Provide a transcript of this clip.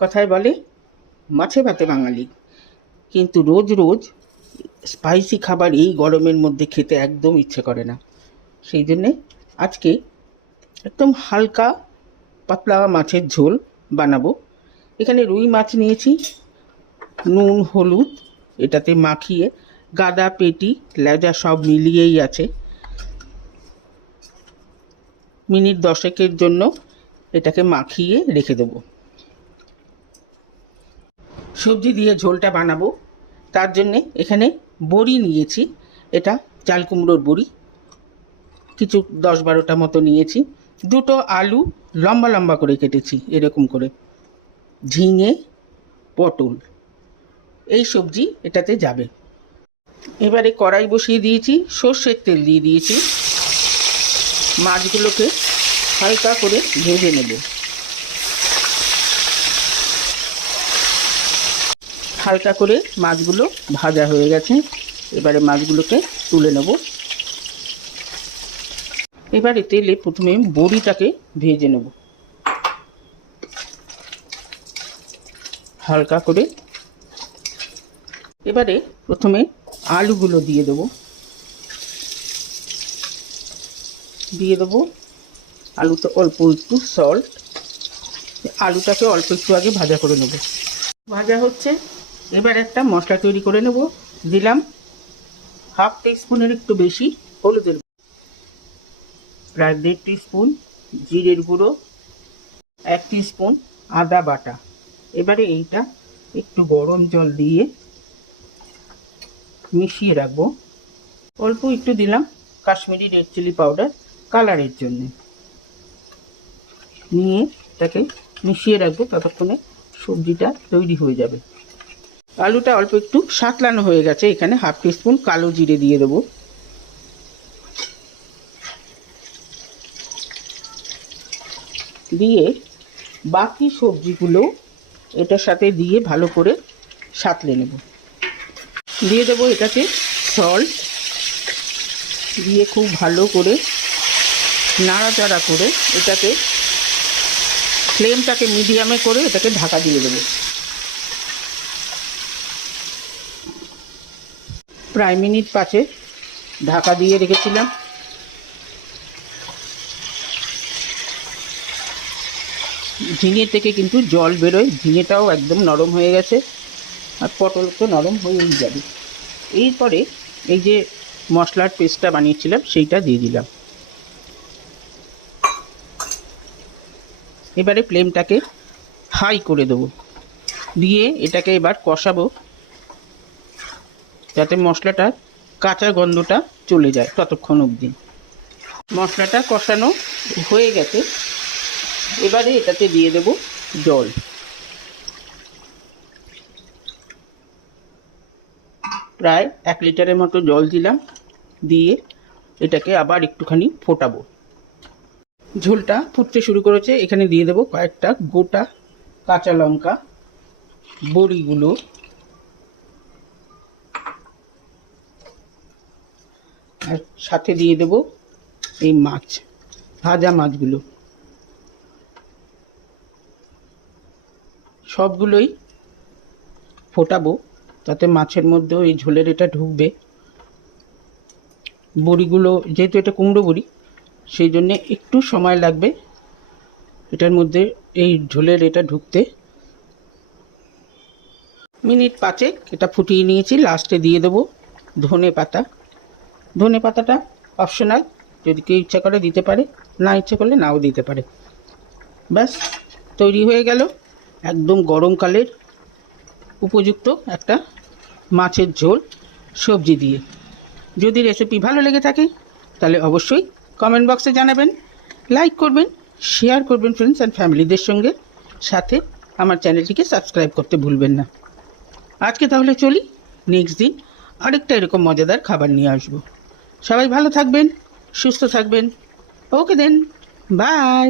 কথায় বলে, মাছে ভাতে বাঙালি। কিন্তু রোজ রোজ স্পাইসি খাবার এই গরমের মধ্যে খেতে একদম ইচ্ছে করে না। সেই জন্যে আজকে একদম হালকা পাতলা মাছের ঝোল বানাবো। এখানে রুই মাছ নিয়েছি, নুন, হলুদ, এটাতে মাখিয়ে গাদা, পেটি, লেজা সব মিলিয়েই আছে। মিনিট দশেকের জন্য এটাকে মাখিয়ে রেখে দেবো। সবজি দিয়ে ঝোলটা বানাবো। তার জন্যে এখানে বড়ি নিয়েছি। এটা চাল কুমড়োর বড়ি। কিছু দশ বারোটা মতো নিয়েছি। দুটো আলু লম্বা লম্বা করে কেটেছি, এরকম করে। ঝিঙে, পটল, এই সবজি এটাতে যাবে। এবারে কড়াই বসিয়ে দিয়েছি, সর্ষের তেল দিয়ে দিয়েছি। মাছগুলোকে হালকা করে ভেজে নেব। হালকা করে মাছগুলো ভাজা হয়ে গেছে। এবারে মাছগুলোকে তুলে নেব। এবারে তেলে প্রথমে বড়িটাকে ভেজে নেব। হালকা করে। এবারে প্রথমে আলুগুলো দিয়ে দেব। দিয়ে দেবো আলুতে অল্প একটু সল্ট আলুটাকে অল্প একটু আগে ভাজা করে নেব। ভাজা হচ্ছে এবার একটা মশলা তৈরি করে নেব। দিলাম হাফ স্পুনের একটু বেশি হলুদের প্রায় দেড় স্পুন জিরের গুঁড়ো, এক স্পুন আদা বাটা। এবারে এইটা একটু গরম জল দিয়ে মিশিয়ে রাখব। অল্প একটু দিলাম কাশ্মীরি রেড চিলি পাউডার কালারের জন্য। নিয়ে তাকে মিশিয়ে রাখব, ততক্ষণে সবজিটা তৈরি হয়ে যাবে। আলুটা অল্প একটু সাঁতলানো হয়ে গেছে। এখানে হাফ স্পুন কালো জিরে দিয়ে দেবো। দিয়ে বাকি সবজিগুলো এটার সাথে দিয়ে ভালো করে সাঁতলে নেব। দিয়ে দেবো এটাতে সল্ট দিয়ে খুব ভালো করে নাড়াচাড়া করে এটাকে ফ্লেমটাকে মিডিয়ামে করে এটাকে ঢাকা দিয়ে দেবো। প্রায় মিনিট পাঁচে ঢাকা দিয়ে রেখেছিলাম। ঝিঙে থেকে কিন্তু জল বেরোয়, ঝিঙেটাও একদম নরম হয়ে গেছে আর পটল তো নরম হয়েই যাবে। এরপরে এই যে মশলার পেস্টটা বানিয়েছিলাম, সেইটা দিয়ে দিলাম। এবারে ফ্লেমটাকে হাই করে দেবো। দিয়ে এটাকে এবার কষাবো। যাতে মশলাটার কাঁচা গন্ধটা চলে যায় ততক্ষণ অবধি। মশলাটা কষানো হয়ে গেছে। এবারে এটাতে দিয়ে দেব জল। প্রায় এক লিটারের মতো জল দিলাম। দিয়ে এটাকে আবার একটুখানি ফোটাবো। ঝোলটা ফুটতে শুরু করেছে। এখানে দিয়ে দেবো কয়েকটা গোটা কাঁচা লঙ্কা, বড়িগুলো আর সাথে দিয়ে দেবো এই মাছ, ভাজা মাছগুলো। সবগুলোই ফোটাবো তাতে মাছের মধ্যেও এই ঝোলের এটা ঢুকবে। বড়িগুলো, যেহেতু এটা কুমড়ো বড়ি, সেই জন্যে একটু সময় লাগবে এটার মধ্যে এই ঝোলের এটা ঢুকতে। মিনিট পাঁচেক এটা ফুটিয়ে নিয়েছি, লাস্টে দিয়ে দেবো ধনে পাতা ধনে পাতাটা অপশনাল যদি কেউ ইচ্ছা করে দিতে পারে, না ইচ্ছে করলে নাও দিতে পারে। ব্যাস, তৈরি হয়ে গেল একদম গরমকালের উপযুক্ত একটা মাছের ঝোল সবজি দিয়ে। যদি রেসিপি ভালো লেগে থাকে, তাহলে অবশ্যই কমেন্ট বক্সে জানাবেন লাইক করবেন শেয়ার করবেন ফ্রেন্ডস অ্যান্ড ফ্যামিলিদের সঙ্গে। সাথে আমার চ্যানেলটিকে সাবস্ক্রাইব করতে ভুলবেন না। আজকে তাহলে চলি নেক্সট দিন আরেকটা এরকম মজাদার খাবার নিয়ে আসব। সবাই ভালো থাকবেন সুস্থ থাকবেন। Okay then bye.